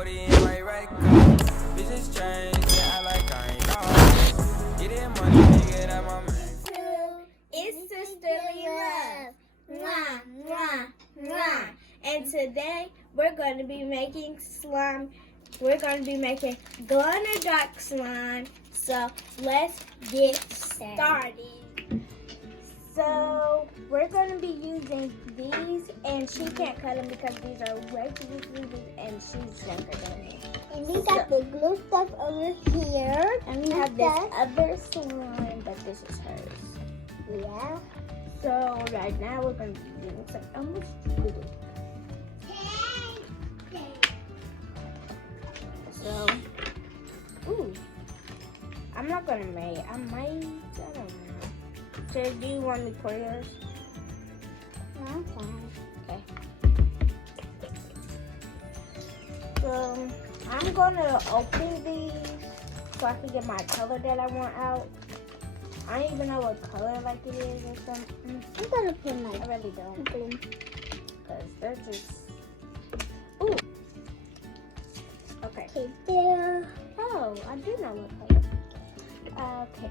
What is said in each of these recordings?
40 in my right car. Bitches change, yeah, I like I ain't know. Get it money, nigga, that my man. It's Sisterly Love. Mwah, mwah, mwah. And today we're going to be making slime. We're going to be making glow-in-the-dark slime. So let's get started. So we're going to be using these, and she can't cut them because these are way too big and she's younger than me. And we got the glue stuff over here. And we have this other slime, but this is hers. Yeah. So right now we're going to be using some almost glue. So, ooh, I'm not going to make, I don't know. So do you want me to pour yours? No, I'm fine. Okay. So I'm going to open these so I can get my color that I want out. I don't even know what color like it is or something. I'm gonna put my I really don't. glue. Because they're just, ooh. Okay. Okay, there. Oh, I do know what color. Okay.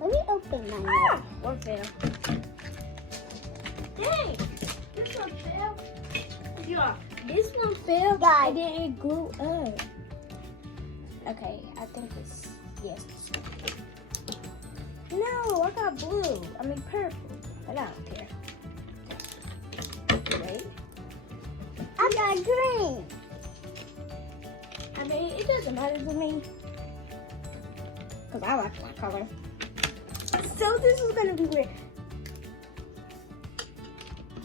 Let me open mine. Ah, one fail. Dang, this one failed. Yeah, this one failed. Guys. And then it grew up. Okay, I think it's, yes. No, I got blue. I mean purple. But I don't care. Wait. I got green. I mean, it doesn't matter to me. Because I like my color. So this is going to be weird.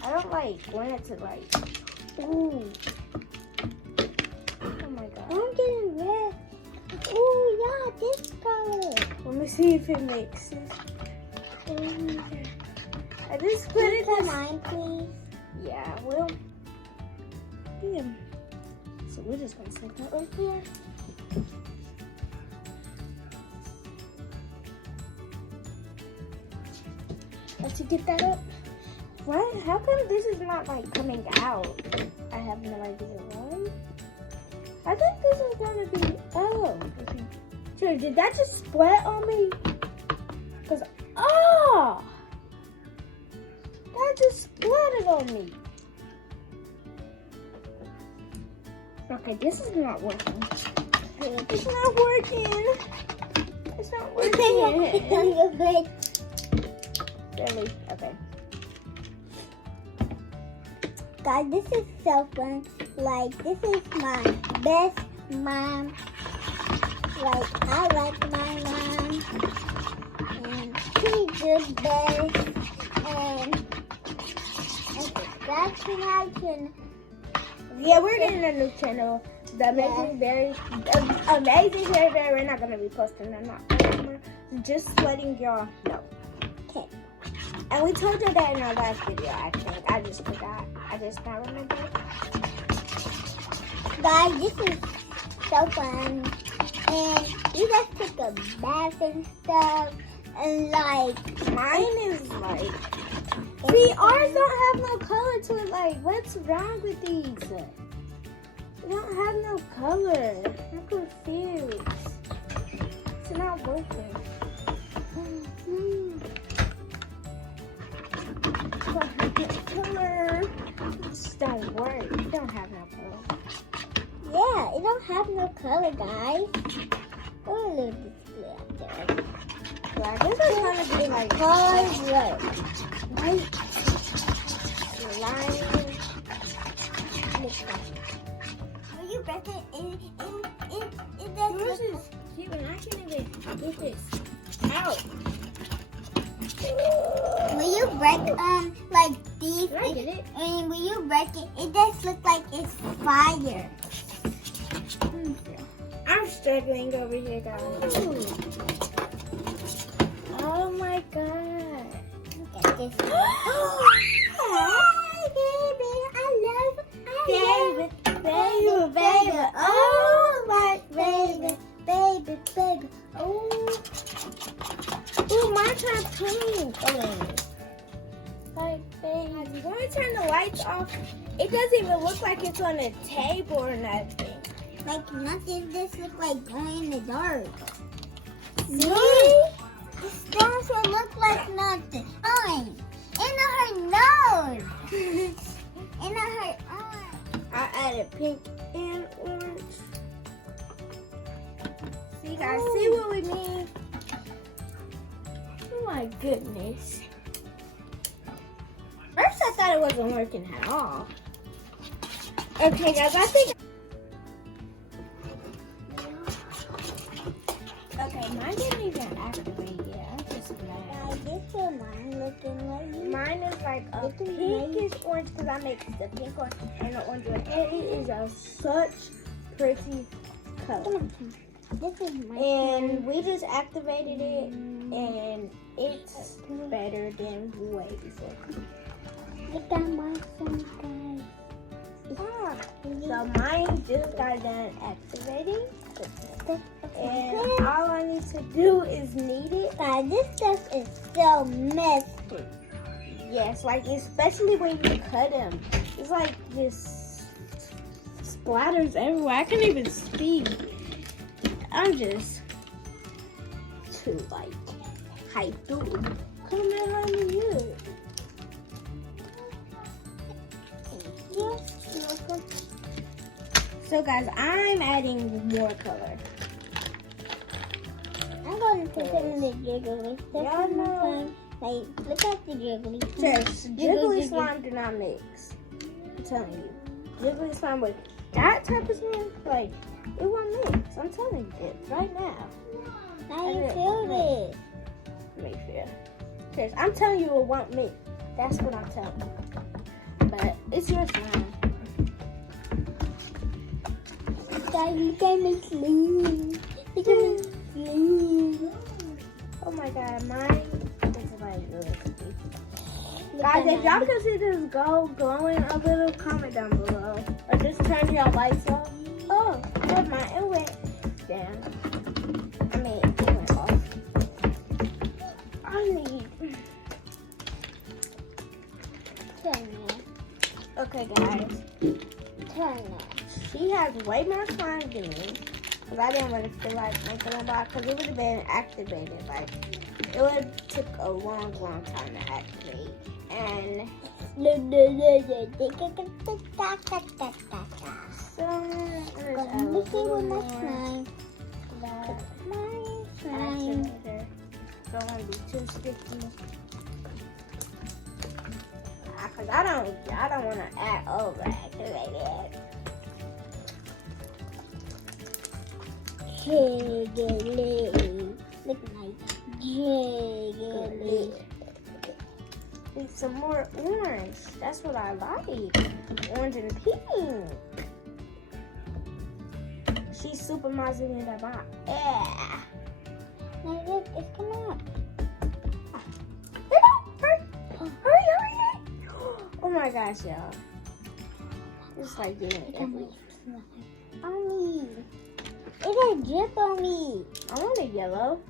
I don't want it to ooh. Oh my god. I'm getting red. Ooh, yeah, this color. Let me see if it mixes. I just put it Can this. mine, please? Yeah, well. Damn. So we're just gonna set that right there. Let's get that up. What? How come this is not coming out? I have no idea why. I think this is gonna be. Oh. So did that just split on me? Cause that just splattered on me. Okay, this is not working. It's not working. It's not working. Really? Okay. Guys, this is so fun. This is my best mom. I like my mom. And she's the best. And that's when I can. Yeah, we're getting a new channel. The Amazing Berry. Amazing Berry. We're not going to be posting them anymore. Just letting y'all know. Okay. And we told you that in our last video, I think. I just forgot. I just now remember. Guys, this is so fun. And you guys take a bath and stuff. And mine is see, ours don't have no color to it. What's wrong with these? They don't have no color. I'm confused. It's not working. Color. It just don't work. It don't have no color. yeah, it don't have no color, guys. Oh, look at this up there. Yeah, this is gonna be hard work. white line. Will you break it? It does Yours look. is cute, and I can't even get this out. Will you break these? Did I get it? And will you break it? It does look like it's fire. I'm struggling over here, guys. Oh my god. Look at this. Hi, baby. I love. Baby. Oh my baby. Oh. Ooh, mine turned pink. Baby. You want to turn the lights off? It doesn't even look like it's on a table or nothing. like nothing. This look like going in the dark. See? The stones will look like nothing. Oh, and her nose. And her eye. I added pink and orange. So you guys see what we mean? Oh my goodness. First I thought it wasn't working at all. Okay guys, I think... Okay, mine didn't even activate yet. I'm just glad. This is mine looking like you. Mine is like a pinkish orange because I mixed the pink one and the orange one. And it is a such pretty color. This is my And we just activated it and it's better than way before. Look at my son, guys. So mine just got done activating. And all I need to do is knead it. Guys, this stuff is so messy. Yes, like especially when you cut them. It's like this splatters everywhere. I can't even speak. I'm just too like hyped up. Come here, honey, you. So guys, I'm adding more color. I'm going to put it in the jiggly. Y'all know. Like, look at the jiggly. Just jiggly slime do not mix. I'm telling you. Jiggly slime with that type of slime, like, it won't mix. I'm telling you this right now. Now you feel it. Make sure. Because I'm telling you it won't mix. That's what I'm telling you. But it's your slime. Guys, look at my slime. Look at my slime. Oh my god, mine is like really pretty. Guys, if y'all can see this glowing a little, comment down below. Or just turn your lights off. Oh, never mind, it went down. I mean, it went off. I need... Turn it. Okay, guys. Turn it. She has way more slime than me. Because I didn't really feel like making a lot. Because it would have been activated. Like, it would have took a long, long time to activate. And... So, Let me see what my slime. My slime. activator. Don't want to be too sticky. Because I don't want to add over activated. Jiggly. Look like jiggly. Need some more orange. That's what I like. Orange and pink. She's super mazing in the box. Yeah. Now look, it's coming up. Hurry. Oh my gosh, y'all. It's like getting Look at my every... slime. On me. It got drip on me. I want a yellow.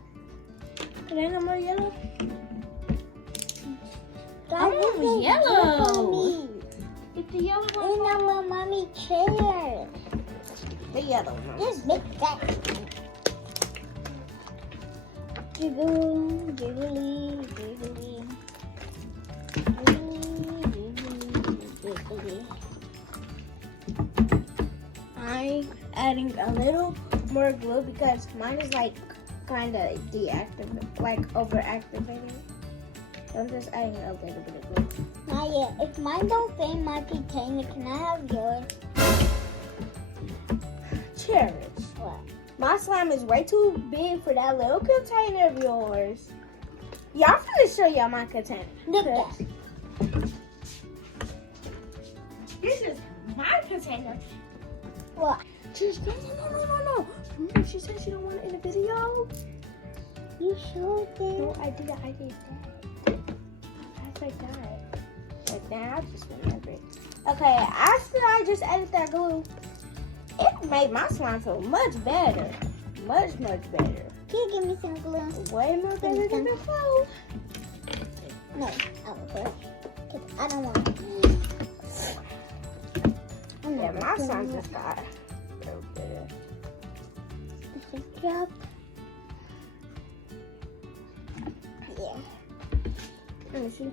Can I get more yellow? I want yellow. Get the yellow one. And on my mommy chair. The yellow one. Just make that. Jiggly, jiggly, jiggly. Jiggly. I'm adding a little more glue because mine is like kind of deactivated, like overactivated. So I'm just adding a little bit of glue. Not yet. If mine don't fit in my container, can I have yours? Cherish. What? My slime is way too big for that little container of yours. Y'all finna show y'all my container. Look at. This is my container. What? Just no. Remember she said she don't want it in the video? You sure did? No, I did that. I forgot. But now I just remembered. Okay, after I just added that glue, it made my slime feel much better. Much better. Can you give me some glue? Way more better than before. No, I will put. Cause I don't want it. Yeah, my slime just got little bit. It's a drop. Yeah. Let me see.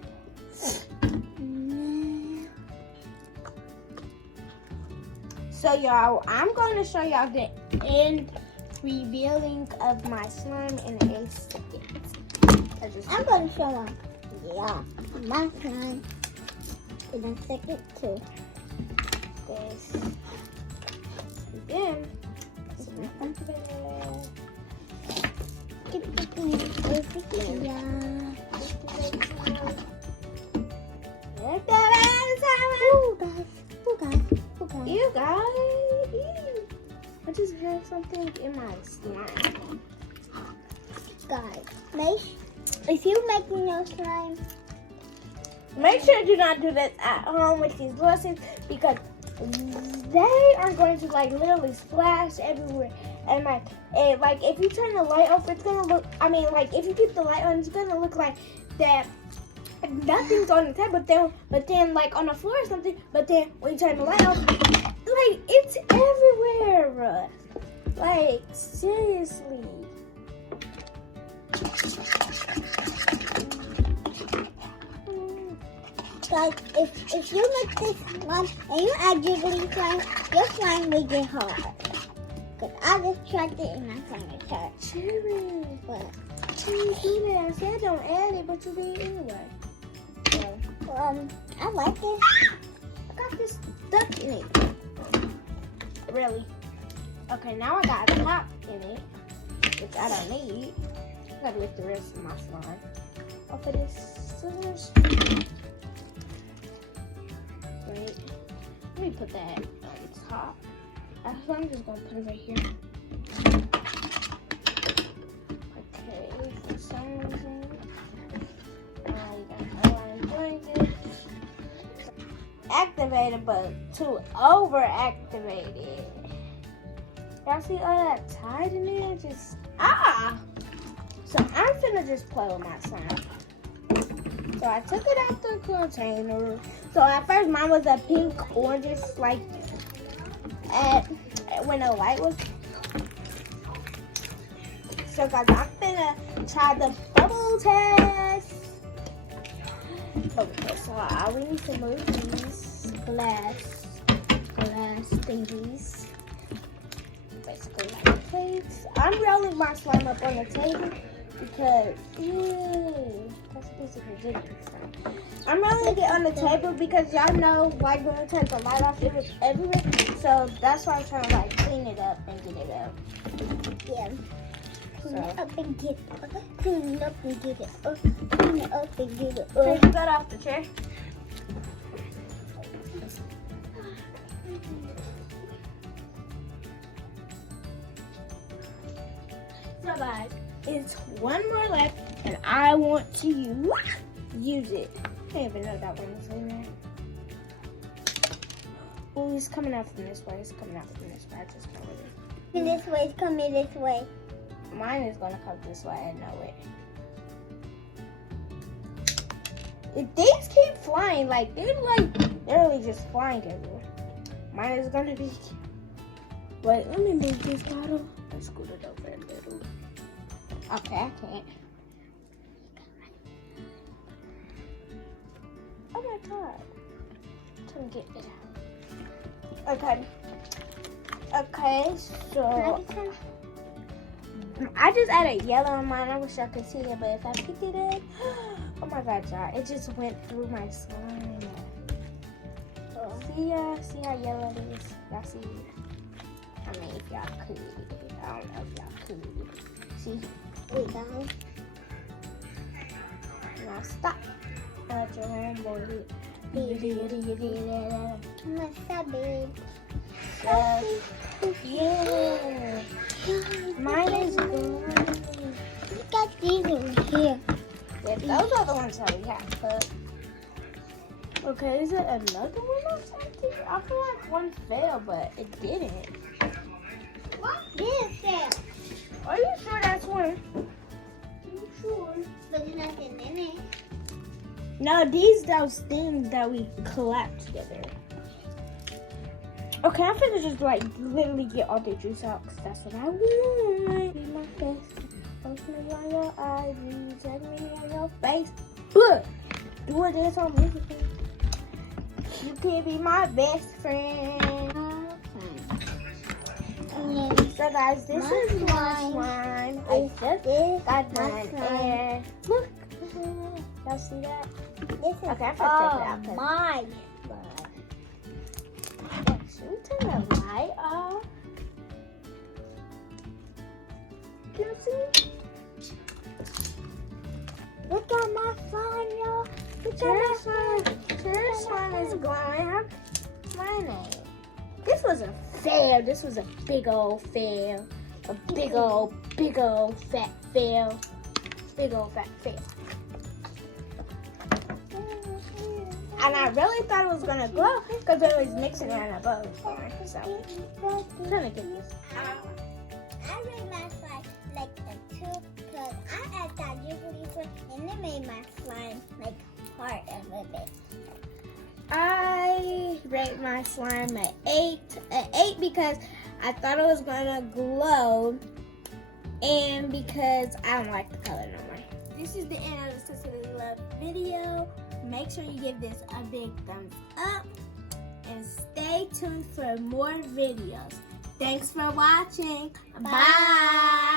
So y'all, I'm going to show y'all the end revealing of my slime in a second. I'm going to show them. Yeah. My slime in a second too. This. And then, you guys, I just had something in my slime. Guys, if you're making your slime, Make sure to not do this at home with these glosses because they are going to like literally splash everywhere. And like if you turn the light off, it's gonna look. I mean, like if you keep the light on, it's gonna look like that nothing's on the table. But then like on the floor or something. But then when you turn the light off, like it's everywhere. Like seriously. guys, if you make this slime and you add jiggly slime, your slime will get hard. Cause I just tried it and my slime is hard. Cherry. But You do that. I said don't add it, but you did anyway. So, I like it. I got this stuck in it. Really? Okay, now I got a top in it, which I don't need. I gotta lift the rest of my slime off of this scissors. Wait, let me put that on top. I'm just gonna put it right here. Okay, for some reason, I'm doing this. Activated, but to over-activate it. Y'all see all that tied in there? Just, So I'm finna just play with my slime. So I took it out the container. So at first mine was a pink orangish, like, when the light was. So guys, I'm finna try the bubble test. Okay, so we need to move these glass thingies. Basically like plates. I'm rolling my slime up on the table because that's basically good. I'm rolling it on the table because y'all know like when we turn the light off it was everywhere. So that's why I'm trying to like clean it up and get it up. yeah. Clean it up and get it up. Clean it up and get it up. Clean it up and get it So up. you got off the chair. So guys, it's one more left and I want to use it. I didn't even know that one was in there. Oh, he's coming out from this way. He's coming out from this way. I just covered it. Come this way, come in this way. Mine is gonna come this way. I know it. If things keep flying, like they're like literally just flying everywhere. Mine is gonna be. Wait, let me move this bottle. Let's scoot it over a little. Okay, I can't. Oh my god. I'm trying to get it out. Okay. Okay, so I just added yellow on mine. I wish I could see it, but if I picked it up, oh my god, y'all, it just went through my slime. See how yellow it is? Y'all see it? I mean, if y'all could. I don't know if y'all could. See? Wait, guys. Now stop. Let your hand boy do it. I'm gonna stop it. Yeah. Mine is good. Look at these in here. Yeah, those are the ones that we have put. Okay, is it another one or something? I feel like one fell, but it didn't. What is that? Are you sure that's one? I'm sure. But there's nothing in it. No, these those things that we collapsed together. Okay, I'm finna just like literally get all the juice out because that's what I want. Be my face. Post me on your IG. Tag me on your face. Look, do this on me. You can be my best friend. So guys, this is my slime. I just got done. And look, y'all see that? This is Okay, I'm gonna take it out. my Should we turn the light off? Can you see? Look at my slime, y'all. Look at my slime. Your slime is glowing. How mine is? This was a fail. This was a big old fail. A big old fat fail. Big old fat fail. And I really thought it was gonna glow because it was mixing around a bowl. So I'm gonna get this out. I made my slime like a 2 because I add that usually for and it made my slime like hard a little bit. I rate my slime at 8. An 8 because I thought it was gonna glow, and because I don't like the color no more. This is the end of the Sisterly Love video. Make sure you give this a big thumbs up and stay tuned for more videos. Thanks for watching. Bye.